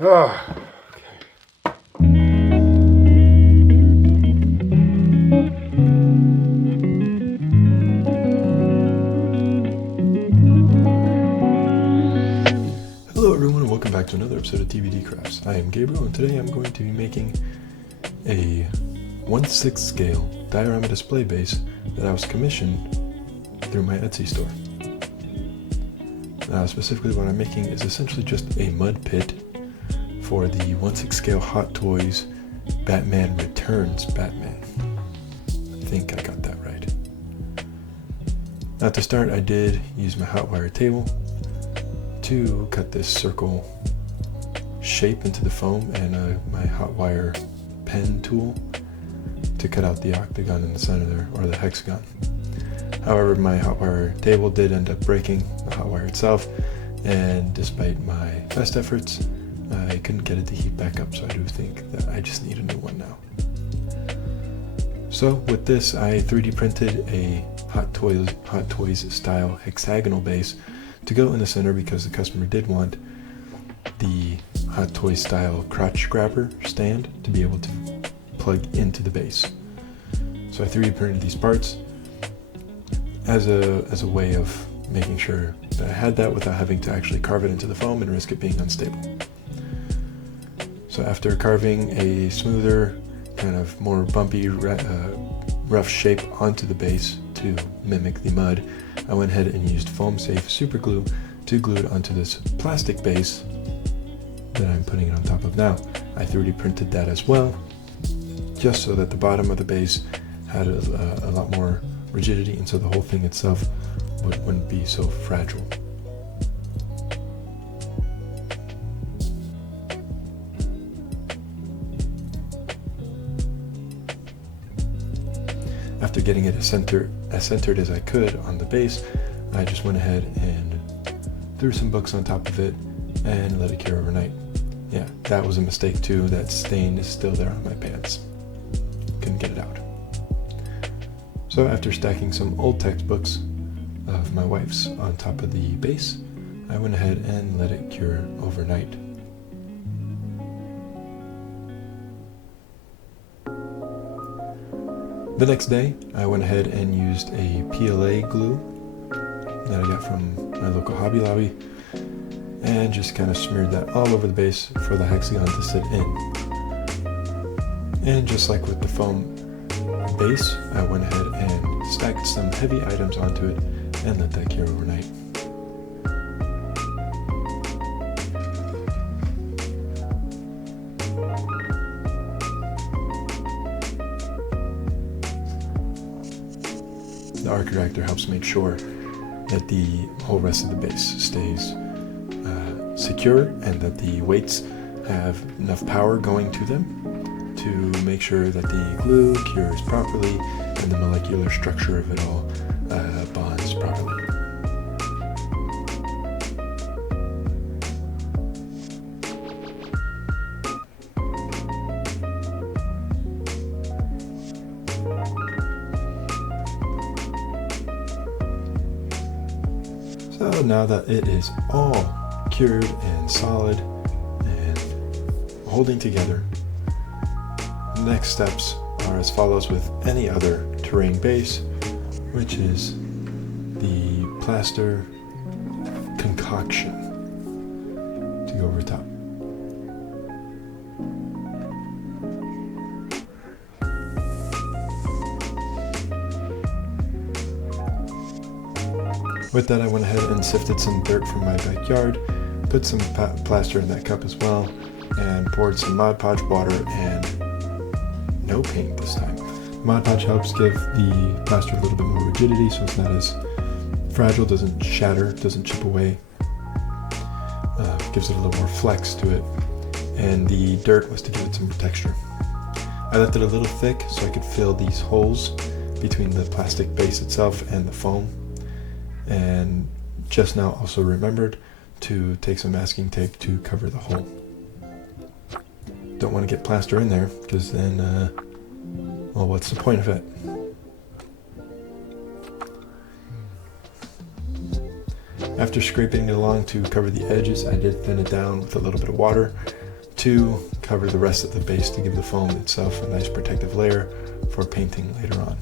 Ah, hello everyone and welcome back to another episode of TBD Crafts. I am Gabriel and today I'm going to be making a 1/6 scale diorama display base that I was commissioned through my Etsy store. Specifically what I'm making is essentially just a mud pit for the 1/6 scale Hot Toys Batman Returns Batman. I think I got that right. Now to start, I did use my hot wire table to cut this circle shape into the foam and my hot wire pen tool to cut out the octagon in the center there, or the hexagon. However, my hot wire table did end up breaking, the hot wire itself, and despite my best efforts, I couldn't get it to heat back up, so I do think that I just need a new one now. So with this, I 3D printed a Hot Toys style hexagonal base to go in the center because the customer did want the Hot Toys style crotch grabber stand to be able to plug into the base. So I 3D printed these parts as a way of making sure that I had that without having to actually carve it into the foam and risk it being unstable. So after carving a smoother, kind of more bumpy, rough shape onto the base to mimic the mud, I went ahead and used foam safe super glue to glue it onto this plastic base that I'm putting it on top of now. I 3D printed that as well, just so that the bottom of the base had a lot more rigidity, and so the whole thing itself wouldn't be so fragile. After getting it as centered as I could on the base, I just went ahead and threw some books on top of it and let it cure overnight. Yeah, that was a mistake too. That stain is still there on my pants. Couldn't get it out. So after stacking some old textbooks of my wife's on top of the base, I went ahead and let it cure overnight. The next day, I went ahead and used a PLA glue that I got from my local Hobby Lobby and just kind of smeared that all over the base for the hexagon to sit in. And just like with the foam base, I went ahead and stacked some heavy items onto it and let that cure overnight. The arc reactor helps make sure that the whole rest of the base stays secure and that the weights have enough power going to them to make sure that the glue cures properly and the molecular structure of it all bonds properly. So now that it is all cured and solid and holding together, the next steps are as follows with any other terrain base, which is the plaster concoction to go over top. With that, I went ahead and sifted some dirt from my backyard, put some plaster in that cup as well, and poured some Mod Podge water and no paint this time. Mod Podge helps give the plaster a little bit more rigidity so it's not as fragile, doesn't shatter, doesn't chip away. Gives it a little more flex to it. And the dirt was to give it some texture. I left it a little thick so I could fill these holes between the plastic base itself and the foam. And just now also remembered to take some masking tape to cover the hole. Don't want to get plaster in there because then, well, what's the point of it? After scraping it along to cover the edges, I did thin it down with a little bit of water. 2, cover the rest of the base to give the foam itself a nice protective layer for painting later on.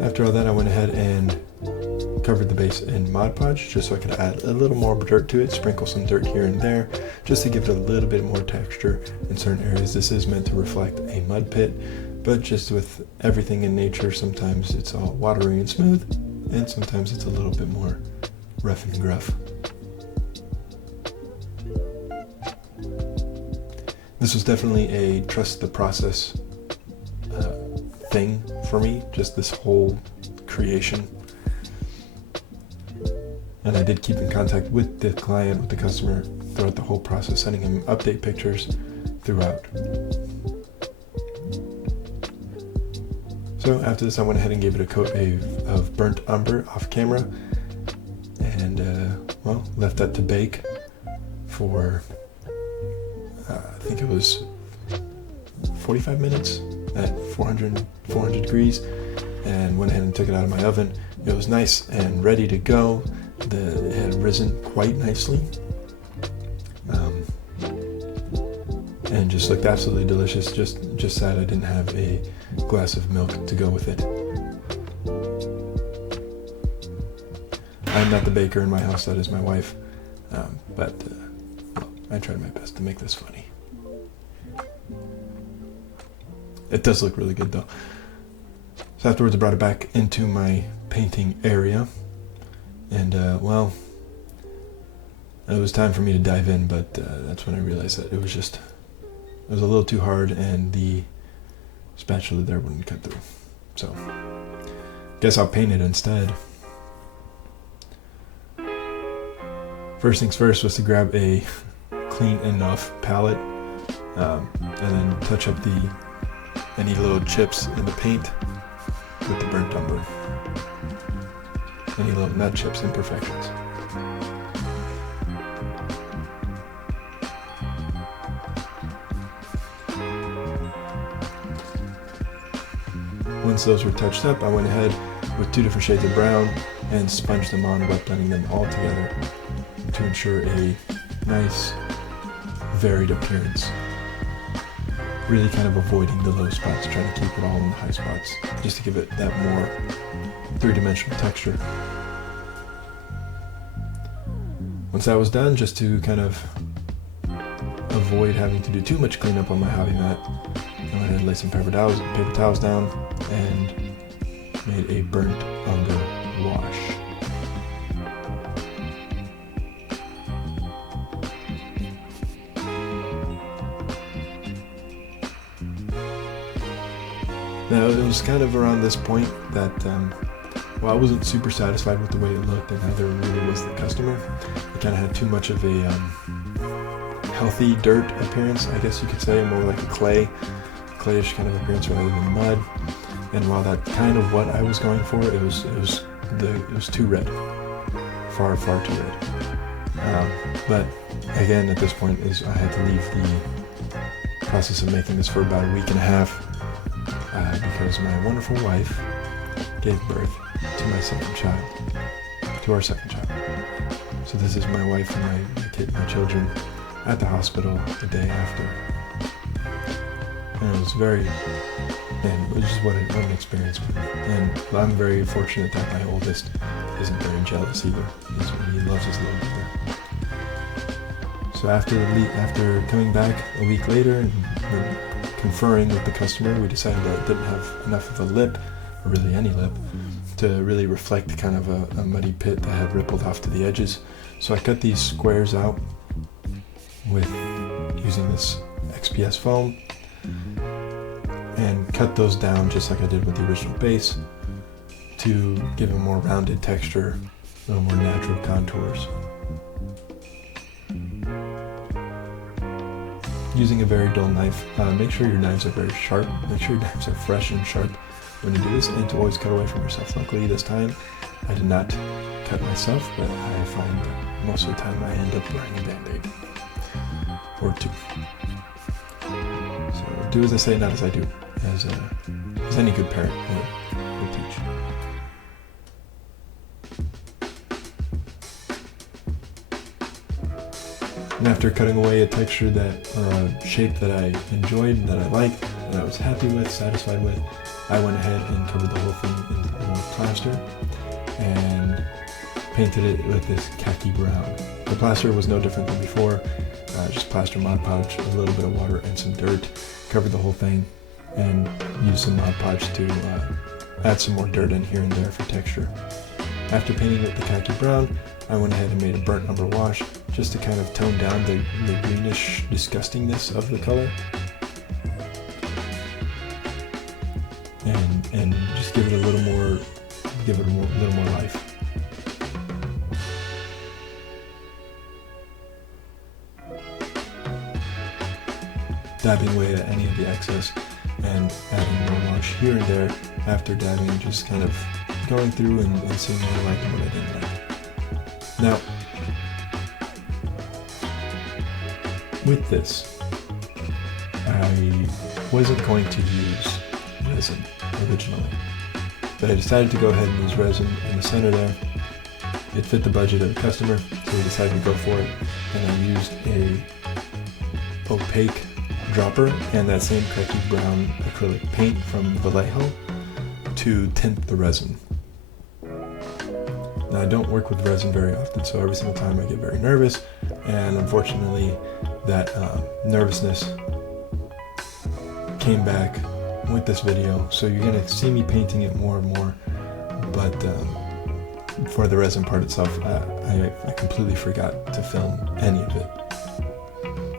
After all that, I went ahead and covered the base in Mod Podge just so I could add a little more dirt to it, sprinkle some dirt here and there just to give it a little bit more texture in certain areas. This is meant to reflect a mud pit, but just with everything in nature, sometimes it's all watery and smooth, and sometimes it's a little bit more rough and gruff. This was definitely a trust the process thing for me, just this whole creation. And I did keep in contact with the client, with the customer throughout the whole process, sending him update pictures throughout. So after this, I went ahead and gave it a coat of burnt umber off camera, and left that to bake for I think it was 45 minutes at 400 degrees, and went ahead and took it out of my oven. It was nice and ready to go. It had risen quite nicely, and just looked absolutely delicious. Just sad I didn't have a glass of milk to go with it. I'm not the baker in my house, that is my wife, but I tried my best to make this funny. It does look really good though. So afterwards I brought it back into my painting area, and it was time for me to dive in, but that's when I realized that it was a little too hard and the spatula there wouldn't cut through. So guess I'll paint it instead. First things first was to grab a clean enough palette, and then touch up any little chips in the paint with the burnt umber. Any little nut chips, imperfections. Once those were touched up, I went ahead with 2 different shades of brown and sponged them on, wet blending them all together to ensure a nice, varied appearance. Really kind of avoiding the low spots, trying to keep it all in the high spots, just to give it that more three-dimensional texture. Once that was done, just to kind of avoid having to do too much cleanup on my hobby mat, I went ahead and laid some paper towels down and made a burnt umber wash. Now, it was kind of around this point that, I wasn't super satisfied with the way it looked, and neither really was the customer. It kind of had too much of a healthy dirt appearance, I guess you could say, more like a clayish kind of appearance rather than mud. And while that's kind of what I was going for, it was too red, far too red. But again, at this point, I had to leave the process of making this for about a week and a half. Because my wonderful wife gave birth to our second child. So this is my wife and my children at the hospital the day after. And it was just what an experience. And I'm very fortunate that my oldest isn't very jealous either. He loves his little brother. So after coming back a week later and conferring with the customer, we decided that it didn't have enough of a lip, or really any lip, to really reflect kind of a muddy pit that had rippled off to the edges. So I cut these squares out with using this XPS foam and cut those down just like I did with the original base to give a more rounded texture, a little more natural contours. Using a very dull knife, make sure your knives are very sharp, make sure your knives are fresh and sharp when you do this, and to always cut away from yourself. Luckily this time I did not cut myself, but I find that most of the time I end up wearing a Band-Aid or two. So do as I say, not as I do, as any good parent would teach. And after cutting away a texture or a shape that I enjoyed, that I liked, that I was happy with, satisfied with, I went ahead and covered the whole thing with plaster and painted it with this khaki brown. The plaster was no different than before, just plaster, Mod Podge, a little bit of water and some dirt. Covered the whole thing and used some Mod Podge to add some more dirt in here and there for texture. After painting with the khaki brown, I went ahead and made a burnt umber wash just to kind of tone down the greenish disgustingness of the color. And just give it a little more life. Dabbing away at any of the excess and adding more wash here and there after dabbing, just kind of going through and seeing what I liked and what I didn't like. Now, with this, I wasn't going to use resin originally, but I decided to go ahead and use resin in the center there. It fit the budget of the customer, so we decided to go for it, and I used a opaque dropper and that same khaki brown acrylic paint from Vallejo to tint the resin. Now, I don't work with resin very often, so every single time I get very nervous, and unfortunately that nervousness came back with this video, so you're going to see me painting it more and more, but for the resin part itself, I completely forgot to film any of it.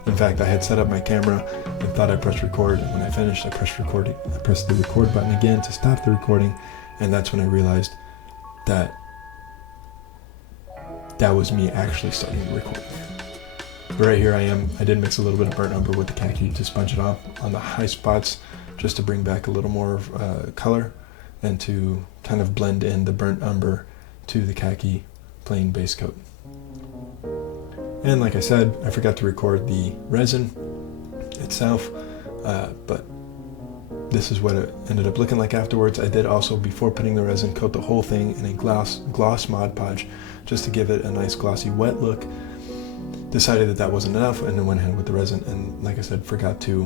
In fact, I had set up my camera and thought I pressed record, and when I finished, I pressed the record button again to stop the recording, and that's when I realized that was me actually starting the recording. But right here I am. I did mix a little bit of burnt umber with the khaki to sponge it off on the high spots, just to bring back a little more color and to kind of blend in the burnt umber to the khaki plain base coat. And like I said, I forgot to record the resin itself, but this is what it ended up looking like afterwards. I did also, before putting the resin, coat the whole thing in a gloss Mod Podge just to give it a nice glossy wet look. Decided that wasn't enough, and then went ahead with the resin, and like I said, forgot to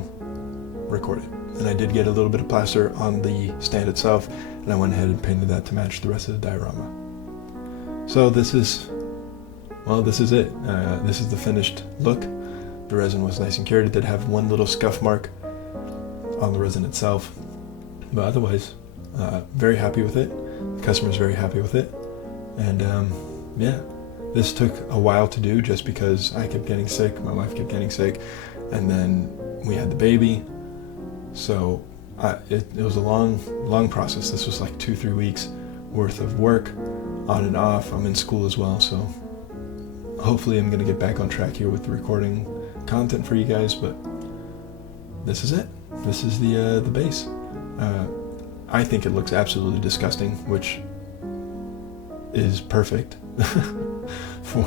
record it. And I did get a little bit of plaster on the stand itself, and I went ahead and painted that to match the rest of the diorama. So this is it. This is the finished look. The resin was nice and cured. It did have one little scuff mark on the resin itself, but otherwise, very happy with it. The customer's very happy with it, and yeah, this took a while to do just because I kept getting sick, my wife kept getting sick, and then we had the baby. So it was a long process. This was like 2-3 weeks worth of work on and off. I'm in school as well, so hopefully I'm going to get back on track here with the recording content for you guys, but this is it. This is the base. I think it looks absolutely disgusting, which is perfect for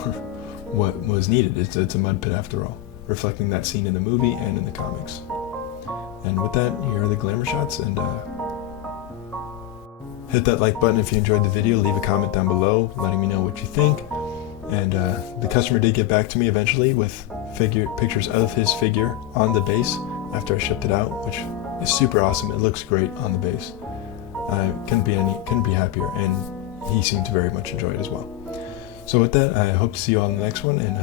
what was needed. It's a mud pit after all, reflecting that scene in the movie and in the comics. And with that, here are the glamour shots, and hit that like button if you enjoyed the video. Leave a comment down below letting me know what you think. And the customer did get back to me eventually with pictures of his figure on the base after I shipped it out, which is super awesome. It looks great on the base. I couldn't be happier, and he seemed to very much enjoy it as well. So with that, I hope to see you all in the next one, and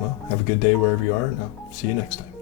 well, have a good day wherever you are, and I'll see you next time.